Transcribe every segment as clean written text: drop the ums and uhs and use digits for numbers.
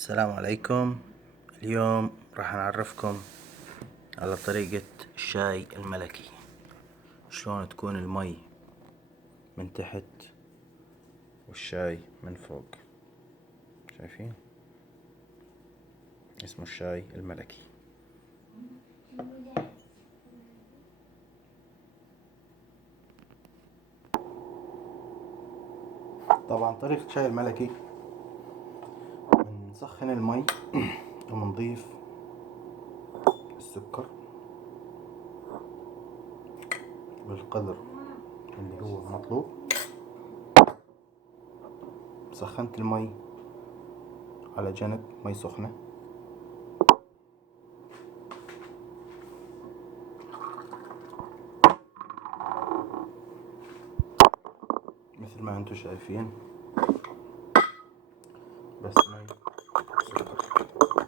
السلام عليكم. اليوم راح نعرفكم على طريقة الشاي الملكي، شلون تكون المي من تحت والشاي من فوق. شايفين؟ اسمه الشاي الملكي. طبعا طريقة الشاي الملكي، بنسخن المي وبنضيف السكر بالقدر اللي هو مطلوب. سخنت المي على جنب، مي سخنة. مثل ما انتم شايفين، بس مي سكر.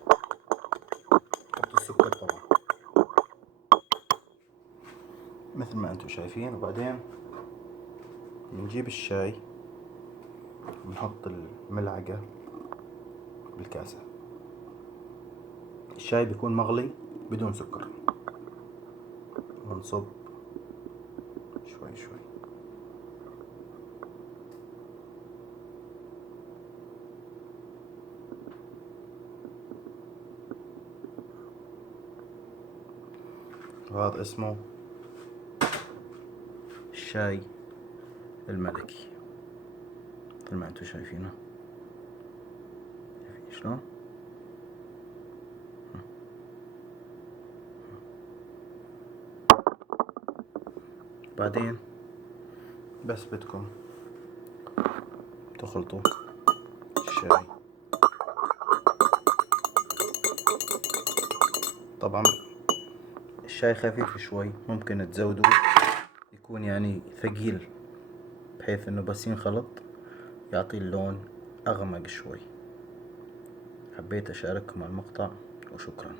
حط السكر طبعا مثل ما انتم شايفين، وبعدين بنجيب الشاي بنحط الملعقة بالكاسة. الشاي بيكون مغلي بدون سكر، ونصب شوي شوي. وهذا اسمه الشاي الملكي مثل ما انتم شايفينه. شايفين شلون؟ بعدين بس بدكم تخلطوا الشاي. طبعا الشاي خفيف شوي، ممكن تزودوا، يكون يعني ثقيل بحيث انه بس ينخلط يعطي اللون اغمق شوي. حبيت اشارككم المقطع وشكرا.